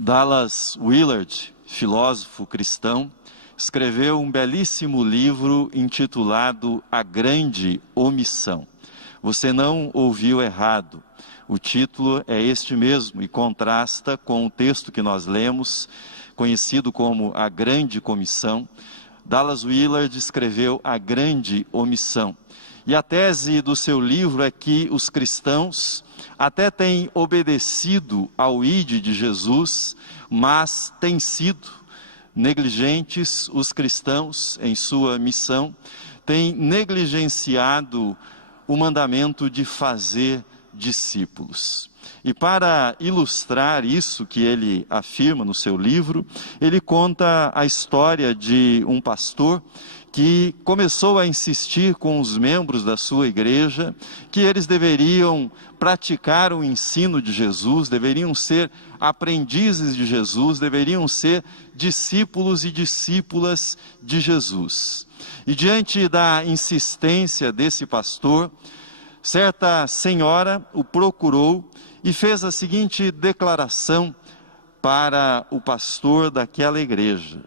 Dallas Willard, filósofo cristão, escreveu um belíssimo livro intitulado A Grande Omissão. Você não ouviu errado. O título é este mesmo e contrasta com o texto que nós lemos, conhecido como A Grande Comissão. Dallas Willard escreveu A Grande Omissão. E a tese do seu livro é que os cristãos até têm obedecido ao ID de Jesus, mas têm sido negligentes. Os cristãos, em sua missão, têm negligenciado o mandamento de fazer discípulos. E para ilustrar isso que ele afirma no seu livro, ele conta a história de um pastor que começou a insistir com os membros da sua igreja que eles deveriam praticar o ensino de Jesus, deveriam ser aprendizes de Jesus, deveriam ser discípulos e discípulas de Jesus. E diante da insistência desse pastor, certa senhora o procurou e fez a seguinte declaração para o pastor daquela igreja: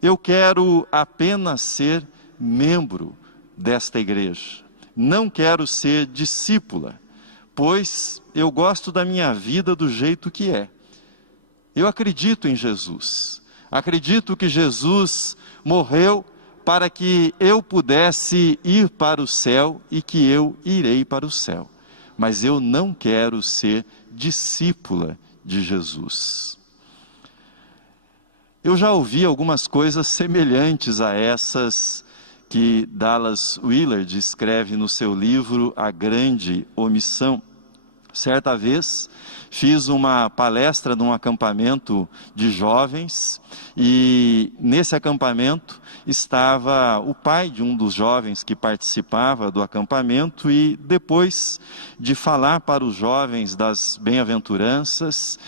eu quero apenas ser membro desta igreja, não quero ser discípula, pois eu gosto da minha vida do jeito que é. Eu acredito em Jesus, acredito que Jesus morreu para que eu pudesse ir para o céu e que eu irei para o céu, mas eu não quero ser discípula de Jesus. Eu já ouvi algumas coisas semelhantes a essas que Dallas Willard escreve no seu livro A Grande Omissão. Certa vez, fiz uma palestra num acampamento de jovens e nesse acampamento estava o pai de um dos jovens que participava do acampamento e depois de falar para os jovens das bem-aventuranças,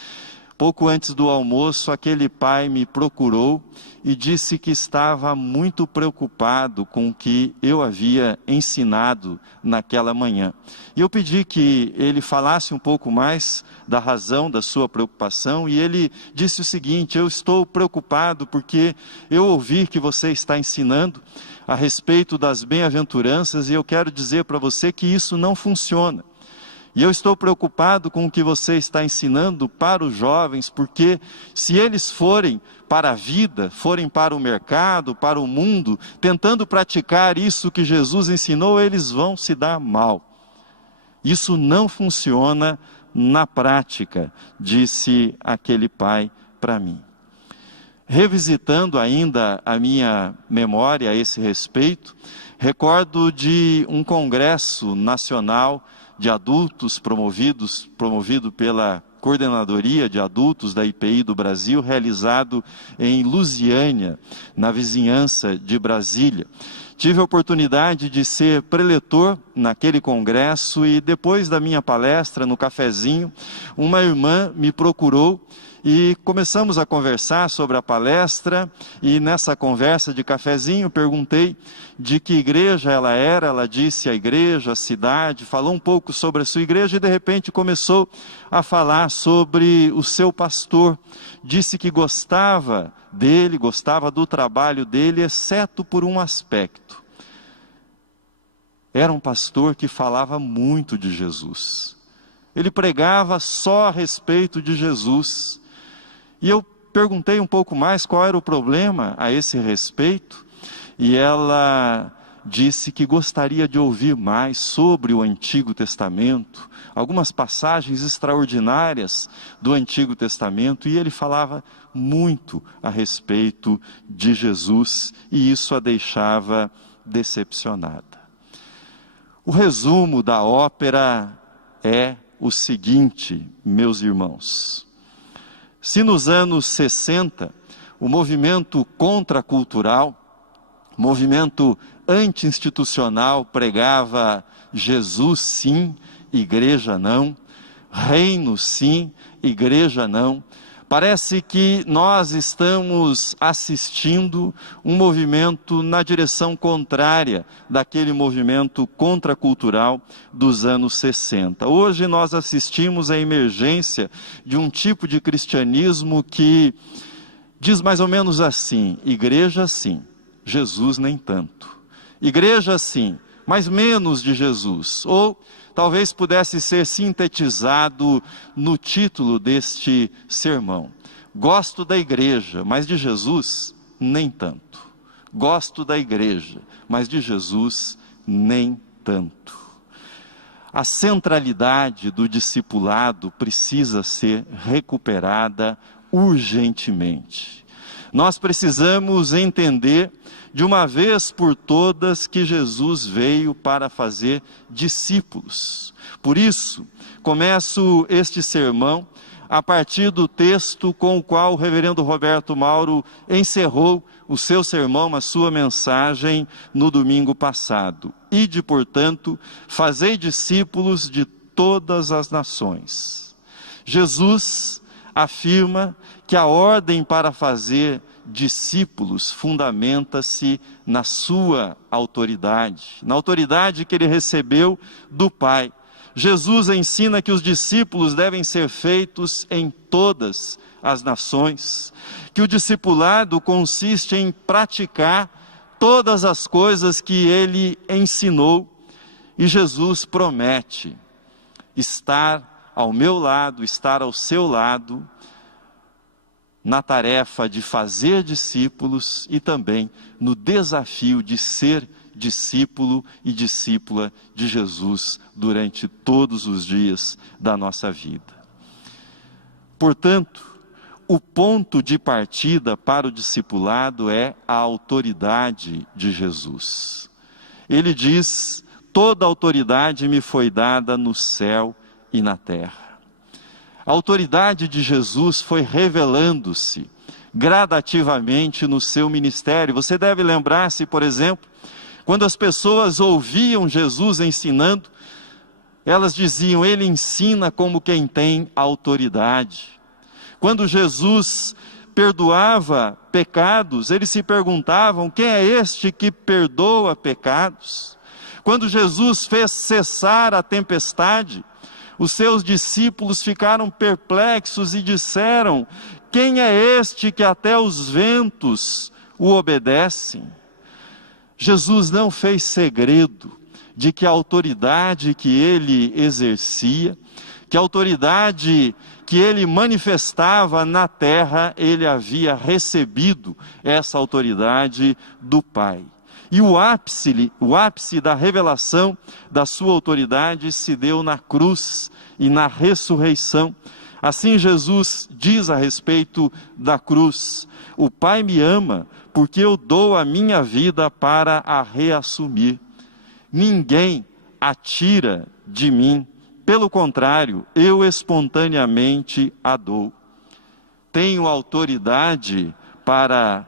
pouco antes do almoço, aquele pai me procurou e disse que estava muito preocupado com o que eu havia ensinado naquela manhã. E eu pedi que ele falasse um pouco mais da razão da sua preocupação, e ele disse o seguinte: eu estou preocupado porque eu ouvi que você está ensinando a respeito das bem-aventuranças e eu quero dizer para você que isso não funciona. E eu estou preocupado com o que você está ensinando para os jovens, porque se eles forem para a vida, forem para o mercado, para o mundo, tentando praticar isso que Jesus ensinou, eles vão se dar mal. Isso não funciona na prática, disse aquele pai para mim. Revisitando ainda a minha memória a esse respeito, recordo de um congresso nacional de adultos promovido pela Coordenadoria de Adultos da IPI do Brasil, realizado em Lusiânia, na vizinhança de Brasília. Tive a oportunidade de ser preletor naquele congresso e depois da minha palestra no cafezinho, uma irmã me procurou e começamos a conversar sobre a palestra, e nessa conversa de cafezinho perguntei de que igreja ela era. Ela disse a igreja, a cidade, falou um pouco sobre a sua igreja e de repente começou a falar sobre o seu pastor. Disse que gostava dele, gostava do trabalho dele, exceto por um aspecto. Era um pastor que falava muito de Jesus. Ele pregava só a respeito de Jesus. E eu perguntei um pouco mais qual era o problema a esse respeito, e ela disse que gostaria de ouvir mais sobre o Antigo Testamento, algumas passagens extraordinárias do Antigo Testamento, e ele falava muito a respeito de Jesus, e isso a deixava decepcionada. O resumo da ópera é o seguinte, meus irmãos: se nos anos 60, o movimento contracultural, movimento anti-institucional pregava Jesus sim, igreja não, reino sim, igreja não, Parece que nós estamos assistindo um movimento na direção contrária daquele movimento contracultural dos anos 60. Hoje nós assistimos à emergência de um tipo de cristianismo que diz mais ou menos assim: igreja sim, Jesus nem tanto. Igreja sim, mas menos de Jesus. Ou talvez pudesse ser sintetizado no título deste sermão: gosto da igreja, mas de Jesus nem tanto. Gosto da igreja, mas de Jesus nem tanto. A centralidade do discipulado precisa ser recuperada urgentemente. Nós precisamos entender de uma vez por todas que Jesus veio para fazer discípulos. Por isso, começo este sermão a partir do texto com o qual o reverendo Roberto Mauro encerrou o seu sermão, a sua mensagem no domingo passado. Ide, portanto, fazei discípulos de todas as nações. Jesus afirma que a ordem para fazer discípulos fundamenta-se na sua autoridade, na autoridade que ele recebeu do Pai. Jesus ensina que os discípulos devem ser feitos em todas as nações, que o discipulado consiste em praticar todas as coisas que ele ensinou, e Jesus promete estar ao meu lado, estar ao seu lado, na tarefa de fazer discípulos e também no desafio de ser discípulo e discípula de Jesus durante todos os dias da nossa vida. Portanto, o ponto de partida para o discipulado é a autoridade de Jesus. Ele diz: toda autoridade me foi dada no céu e na terra. A autoridade de Jesus foi revelando-se gradativamente no seu ministério. Você deve lembrar-se, por exemplo, quando as pessoas ouviam Jesus ensinando, elas diziam: ele ensina como quem tem autoridade. Quando Jesus perdoava pecados, eles se perguntavam: quem é este que perdoa pecados? Quando Jesus fez cessar a tempestade, os seus discípulos ficaram perplexos e disseram: quem é este que até os ventos o obedecem? Jesus não fez segredo de que a autoridade que ele exercia, que a autoridade que ele manifestava na terra, ele havia recebido essa autoridade do Pai. E o ápice da revelação da sua autoridade se deu na cruz e na ressurreição. Assim Jesus diz a respeito da cruz: o Pai me ama porque eu dou a minha vida para a reassumir. Ninguém a tira de mim, pelo contrário, eu espontaneamente a dou. Tenho autoridade para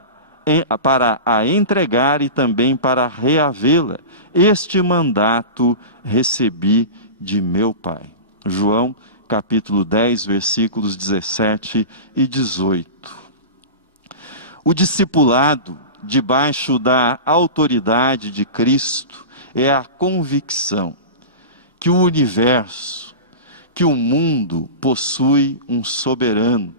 a entregar e também para reavê-la. Este mandato recebi de meu Pai. João capítulo 10, versículos 17 e 18. O discipulado, debaixo da autoridade de Cristo, é a convicção que o universo, que o mundo possui um soberano,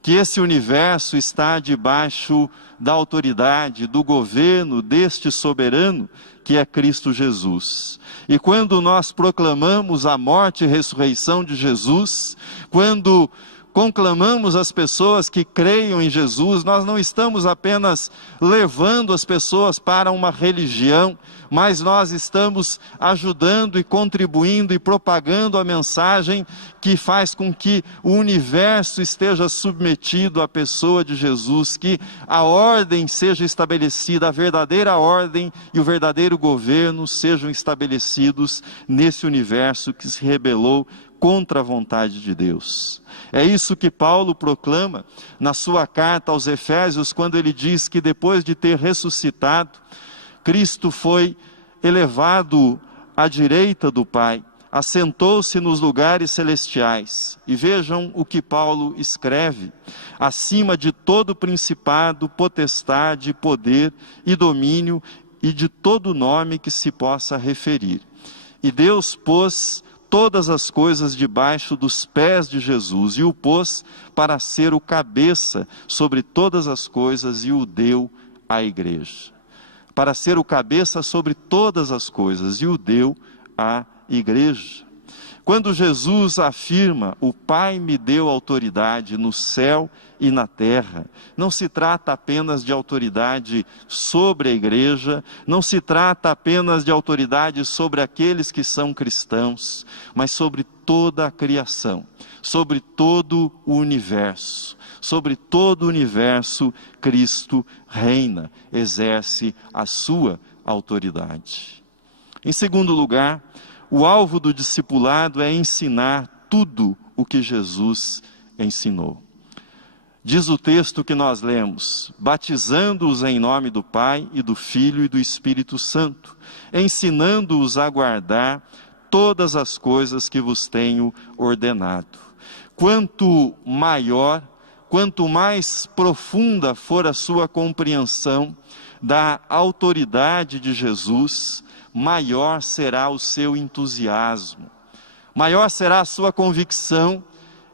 que esse universo está debaixo da autoridade, do governo deste soberano, que é Cristo Jesus. E quando nós proclamamos a morte e ressurreição de Jesus, quando conclamamos as pessoas que creiam em Jesus, nós não estamos apenas levando as pessoas para uma religião, mas nós estamos ajudando e contribuindo e propagando a mensagem que faz com que o universo esteja submetido à pessoa de Jesus, que a ordem seja estabelecida, a verdadeira ordem e o verdadeiro governo sejam estabelecidos nesse universo que se rebelou contra a vontade de Deus. É isso que Paulo proclama na sua carta aos Efésios, quando ele diz que depois de ter ressuscitado, Cristo foi elevado à direita do Pai, assentou-se nos lugares celestiais. E vejam o que Paulo escreve: acima de todo principado, potestade, poder e domínio, e de todo nome que se possa referir. E Deus pôs todas as coisas debaixo dos pés de Jesus, e o pôs para ser o cabeça sobre todas as coisas, e o deu à igreja. Para ser o cabeça sobre todas as coisas, e o deu à igreja. Quando Jesus afirma: o Pai me deu autoridade no céu e na terra, não se trata apenas de autoridade sobre a igreja, não se trata apenas de autoridade sobre aqueles que são cristãos, mas sobre toda a criação, sobre todo o universo. Sobre todo o universo, Cristo reina, exerce a sua autoridade. Em segundo lugar, o alvo do discipulado é ensinar tudo o que Jesus ensinou. Diz o texto que nós lemos: batizando-os em nome do Pai e do Filho e do Espírito Santo, ensinando-os a guardar todas as coisas que vos tenho ordenado. Quanto mais profunda for a sua compreensão da autoridade de Jesus, maior será o seu entusiasmo, maior será a sua convicção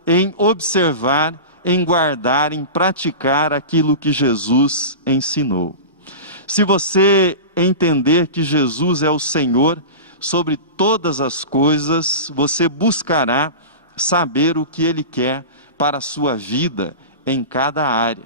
em observar, em guardar, em praticar aquilo que Jesus ensinou. Se você entender que Jesus é o Senhor sobre todas as coisas, você buscará saber o que Ele quer para a sua vida em cada área.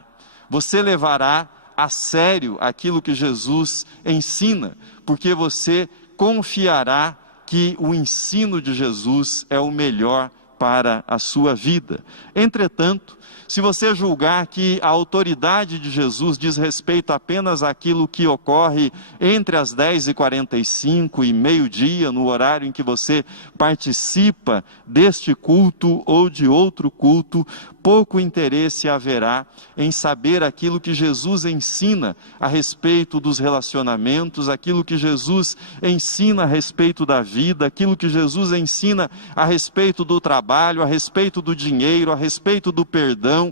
Você levará a sério aquilo que Jesus ensina, porque você confiará que o ensino de Jesus é o melhor para a sua vida. Entretanto, se você julgar que a autoridade de Jesus diz respeito apenas àquilo que ocorre entre as 10h45 e meio-dia, no horário em que você participa deste culto ou de outro culto, pouco interesse haverá em saber aquilo que Jesus ensina a respeito dos relacionamentos, aquilo que Jesus ensina a respeito da vida, aquilo que Jesus ensina a respeito do trabalho, a respeito do dinheiro, a respeito do perdão.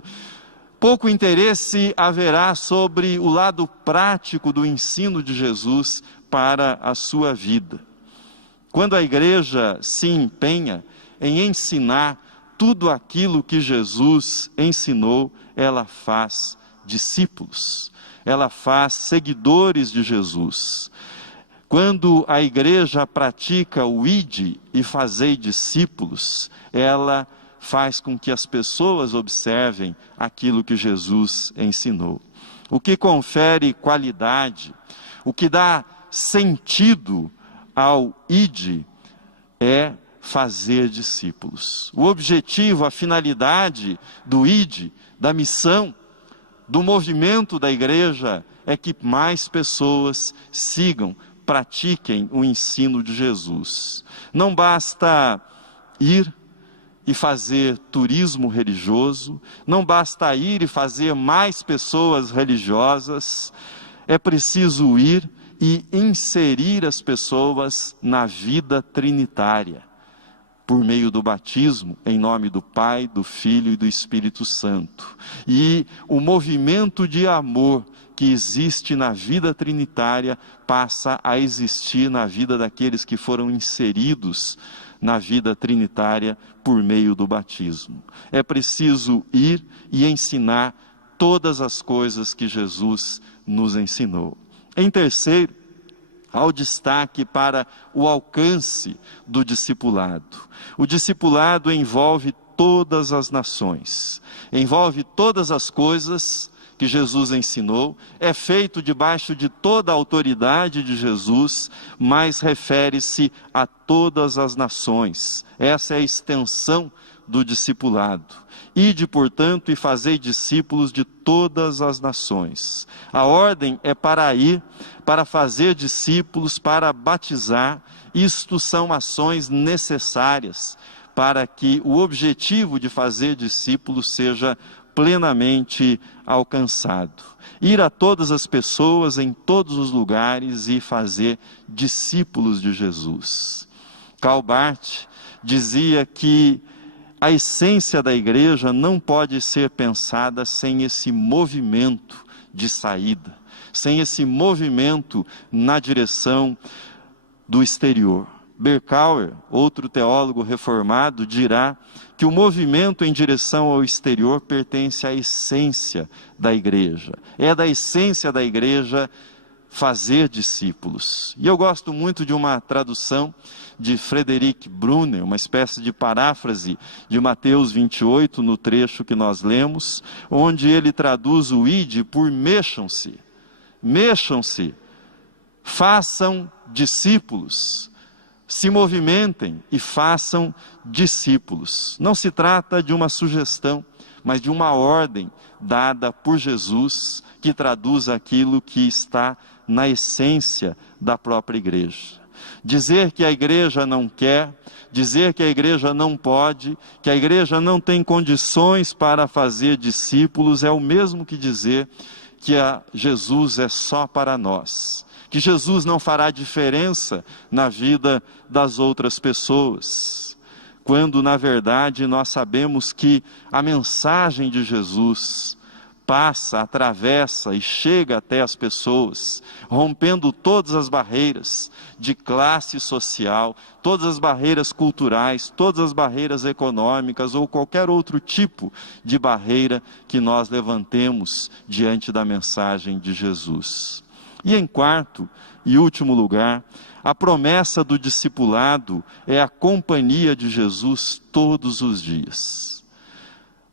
Pouco interesse haverá sobre o lado prático do ensino de Jesus para a sua vida. Quando a igreja se empenha em ensinar tudo aquilo que Jesus ensinou, ela faz discípulos, ela faz seguidores de Jesus. Quando a igreja pratica o ide e fazei discípulos, ela faz com que as pessoas observem aquilo que Jesus ensinou. O que confere qualidade, o que dá sentido ao ide é fazer discípulos. O objetivo, a finalidade do ide, da missão, do movimento da igreja é que mais pessoas sigam, pratiquem o ensino de Jesus. Não basta ir e fazer turismo religioso, não basta ir e fazer mais pessoas religiosas, é preciso ir e inserir as pessoas na vida trinitária, por meio do batismo, em nome do Pai, do Filho e do Espírito Santo. E o movimento de amor que existe na vida trinitária passa a existir na vida daqueles que foram inseridos na vida trinitária por meio do batismo. É preciso ir e ensinar todas as coisas que Jesus nos ensinou. Em terceiro, há o destaque para o alcance do discipulado. O discipulado envolve todas as nações, envolve todas as coisas que Jesus ensinou, é feito debaixo de toda a autoridade de Jesus, mas refere-se a todas as nações. Essa é a extensão do discipulado. Ide, portanto, e fazei discípulos de todas as nações. A ordem é para ir, para fazer discípulos, para batizar. Isto são ações necessárias para que o objetivo de fazer discípulos seja plenamente alcançado. Ir a todas as pessoas, em todos os lugares, e fazer discípulos de Jesus. Karl Barth, dizia que a essência da igreja não pode ser pensada sem esse movimento de saída, sem esse movimento na direção do exterior. Berkouwer, outro teólogo reformado, dirá que o movimento em direção ao exterior pertence à essência da igreja. É da essência da igreja fazer discípulos. E eu gosto muito de uma tradução de Frederick Brunner, uma espécie de paráfrase de Mateus 28, no trecho que nós lemos, onde ele traduz o ide por mexam-se, façam discípulos, se movimentem e façam discípulos. Não se trata de uma sugestão, mas de uma ordem dada por Jesus, que traduz aquilo que está na essência da própria igreja. Dizer que a igreja não quer, dizer que a igreja não pode, que a igreja não tem condições para fazer discípulos, é o mesmo que dizer que Jesus é só para nós, que Jesus não fará diferença na vida das outras pessoas, quando na verdade nós sabemos que a mensagem de Jesus passa, atravessa e chega até as pessoas, rompendo todas as barreiras de classe social, todas as barreiras culturais, todas as barreiras econômicas ou qualquer outro tipo de barreira que nós levantemos diante da mensagem de Jesus. E em quarto e último lugar, a promessa do discipulado é a companhia de Jesus todos os dias.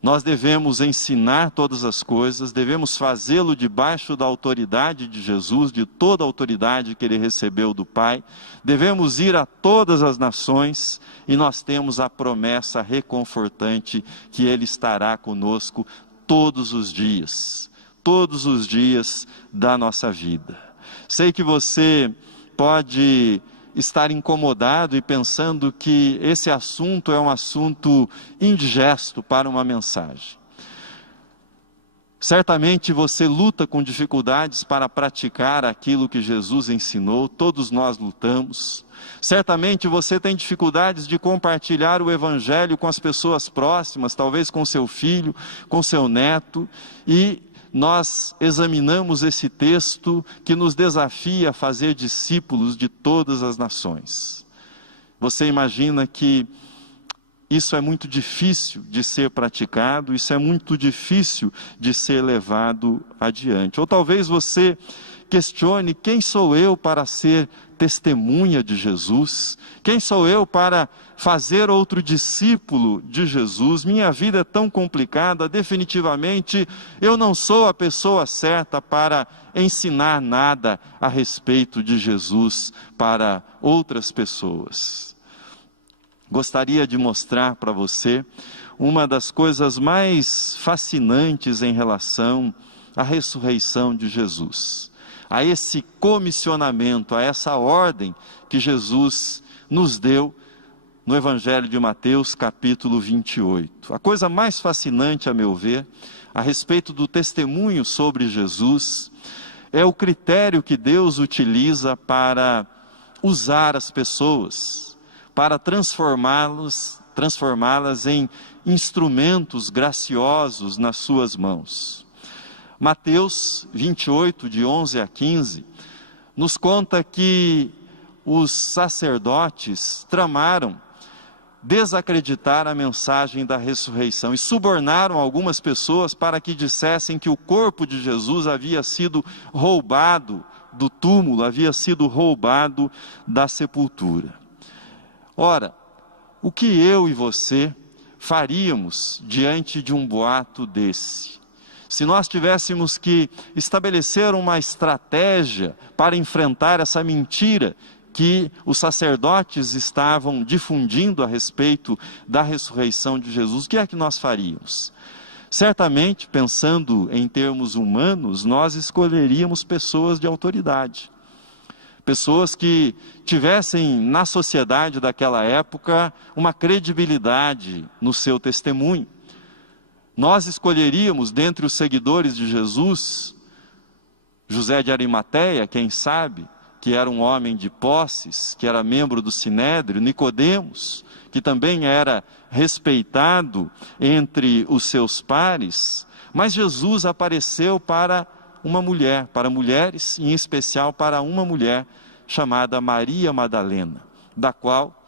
Nós devemos ensinar todas as coisas, devemos fazê-lo debaixo da autoridade de Jesus, de toda a autoridade que ele recebeu do Pai. Devemos ir a todas as nações e nós temos a promessa reconfortante que ele estará conosco todos os dias da nossa vida. Sei que você pode estar incomodado e pensando que esse assunto é um assunto indigesto para uma mensagem. Certamente você luta com dificuldades para praticar aquilo que Jesus ensinou, todos nós lutamos. Certamente você tem dificuldades de compartilhar o Evangelho com as pessoas próximas, talvez com seu filho, com seu neto, e nós examinamos esse texto que nos desafia a fazer discípulos de todas as nações. Você imagina que isso é muito difícil de ser praticado, isso é muito difícil de ser levado adiante. Ou talvez você questione: quem sou eu para ser testemunha de Jesus? Quem sou eu para fazer outro discípulo de Jesus? Minha vida é tão complicada, definitivamente eu não sou a pessoa certa para ensinar nada a respeito de Jesus para outras pessoas. Gostaria de mostrar para você uma das coisas mais fascinantes em relação à ressurreição de Jesus, a esse comissionamento, a essa ordem que Jesus nos deu no Evangelho de Mateus, capítulo 28. A coisa mais fascinante, a meu ver, a respeito do testemunho sobre Jesus, é o critério que Deus utiliza para usar as pessoas, para transformá-las em instrumentos graciosos nas suas mãos. Mateus 28, de 11 a 15, nos conta que os sacerdotes tramaram desacreditar a mensagem da ressurreição e subornaram algumas pessoas para que dissessem que o corpo de Jesus havia sido roubado do túmulo, havia sido roubado da sepultura. Ora, o que eu e você faríamos diante de um boato desse? Se nós tivéssemos que estabelecer uma estratégia para enfrentar essa mentira que os sacerdotes estavam difundindo a respeito da ressurreição de Jesus, o que é que nós faríamos? Certamente, pensando em termos humanos, nós escolheríamos pessoas de autoridade. Pessoas que tivessem na sociedade daquela época uma credibilidade no seu testemunho. Nós escolheríamos dentre os seguidores de Jesus, José de Arimateia, quem sabe, que era um homem de posses, que era membro do Sinédrio, Nicodemos, que também era respeitado entre os seus pares, mas Jesus apareceu para uma mulher, para mulheres, em especial para uma mulher chamada Maria Madalena, da qual,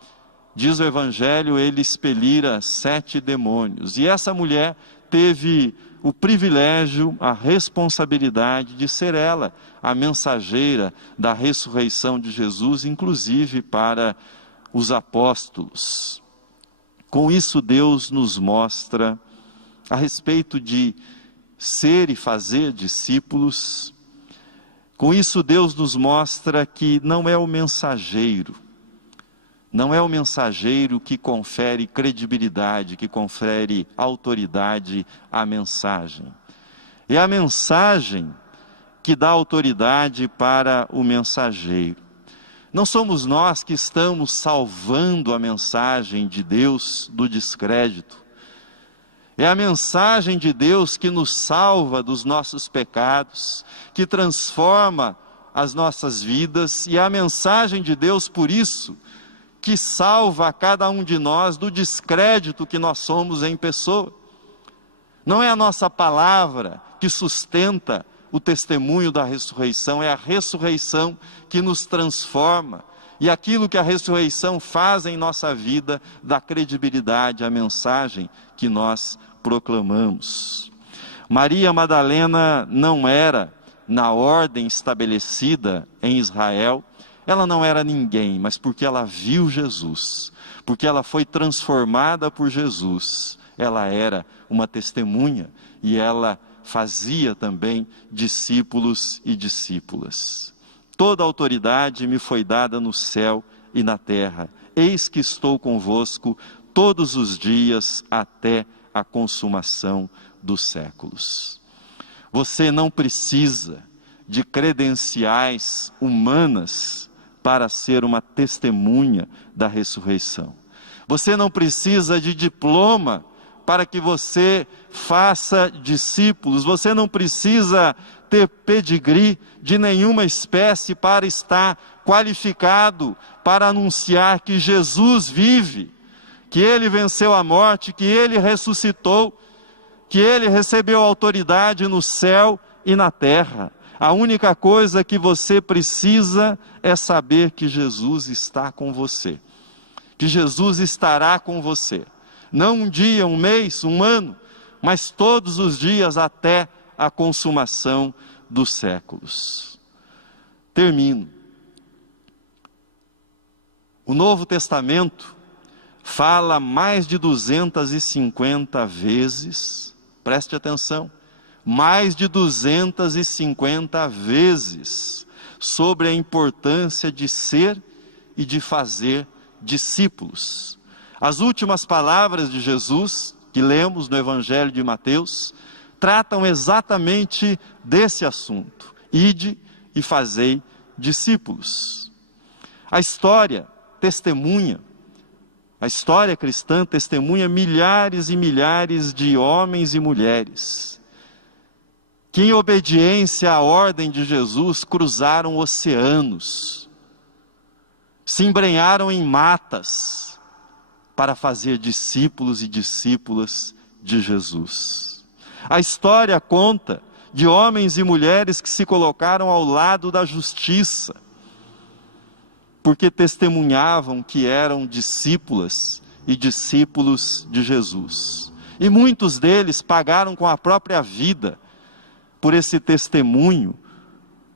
diz o Evangelho, ele expelira 7 demônios. E essa mulher teve o privilégio, a responsabilidade de ser ela a mensageira da ressurreição de Jesus, inclusive para os apóstolos. Com isso, Deus nos mostra a respeito de ser e fazer discípulos. Com isso, Deus nos mostra que não é o mensageiro, não é o mensageiro que confere credibilidade, que confere autoridade à mensagem. É a mensagem que dá autoridade para o mensageiro. Não somos nós que estamos salvando a mensagem de Deus do descrédito. É a mensagem de Deus que nos salva dos nossos pecados, que transforma as nossas vidas, e é a mensagem de Deus, por isso, que salva a cada um de nós do descrédito que nós somos em pessoa. Não é a nossa palavra que sustenta o testemunho da ressurreição, é a ressurreição que nos transforma. E aquilo que a ressurreição faz em nossa vida dá credibilidade à mensagem que nós proclamamos. Maria Madalena não era, na ordem estabelecida em Israel, ela não era ninguém, mas porque ela viu Jesus, porque ela foi transformada por Jesus, ela era uma testemunha e ela fazia também discípulos e discípulas. Toda autoridade me foi dada no céu e na terra. Eis que estou convosco todos os dias até a consumação dos séculos. Você não precisa de credenciais humanas para ser uma testemunha da ressurreição. Você não precisa de diploma para que você faça discípulos. Você não precisa ter pedigree de nenhuma espécie para estar qualificado para anunciar que Jesus vive, que Ele venceu a morte, que Ele ressuscitou, que Ele recebeu autoridade no céu e na terra. A única coisa que você precisa é saber que Jesus está com você, que Jesus estará com você, não um dia, um mês, um ano, mas todos os dias até a consumação dos séculos. Termino. O Novo Testamento fala mais de 250 vezes, preste atenção, mais de 250 vezes sobre a importância de ser e de fazer discípulos. As últimas palavras de Jesus, que lemos no Evangelho de Mateus, tratam exatamente desse assunto: ide e fazei discípulos. A história testemunha, a história cristã testemunha milhares e milhares de homens e mulheres que, em obediência à ordem de Jesus, cruzaram oceanos, se embrenharam em matas para fazer discípulos e discípulas de Jesus. A história conta de homens e mulheres que se colocaram ao lado da justiça, porque testemunhavam que eram discípulas e discípulos de Jesus. E muitos deles pagaram com a própria vida por esse testemunho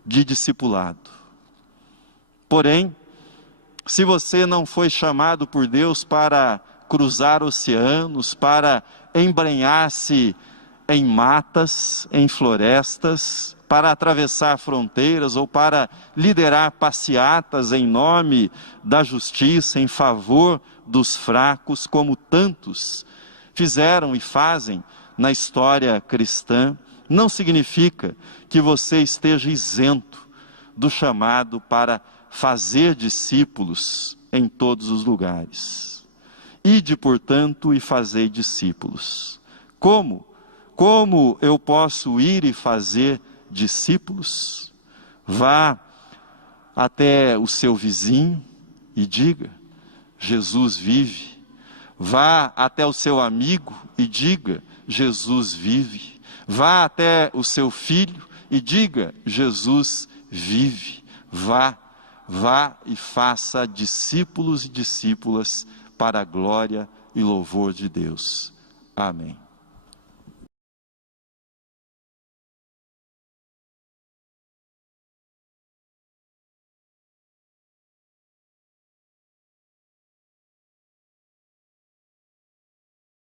de discipulado. Porém, se você não foi chamado por Deus para cruzar oceanos, para embrenhar-se em matas, em florestas, para atravessar fronteiras ou para liderar passeatas em nome da justiça, em favor dos fracos, como tantos fizeram e fazem na história cristã, não significa que você esteja isento do chamado para fazer discípulos em todos os lugares. Ide, portanto, e fazei discípulos. Como? Como eu posso ir e fazer discípulos? Vá até o seu vizinho e diga: Jesus vive. Vá até o seu amigo e diga: Jesus vive. Vá até o seu filho e diga: Jesus vive. Vá e faça discípulos e discípulas para a glória e louvor de Deus. Amém.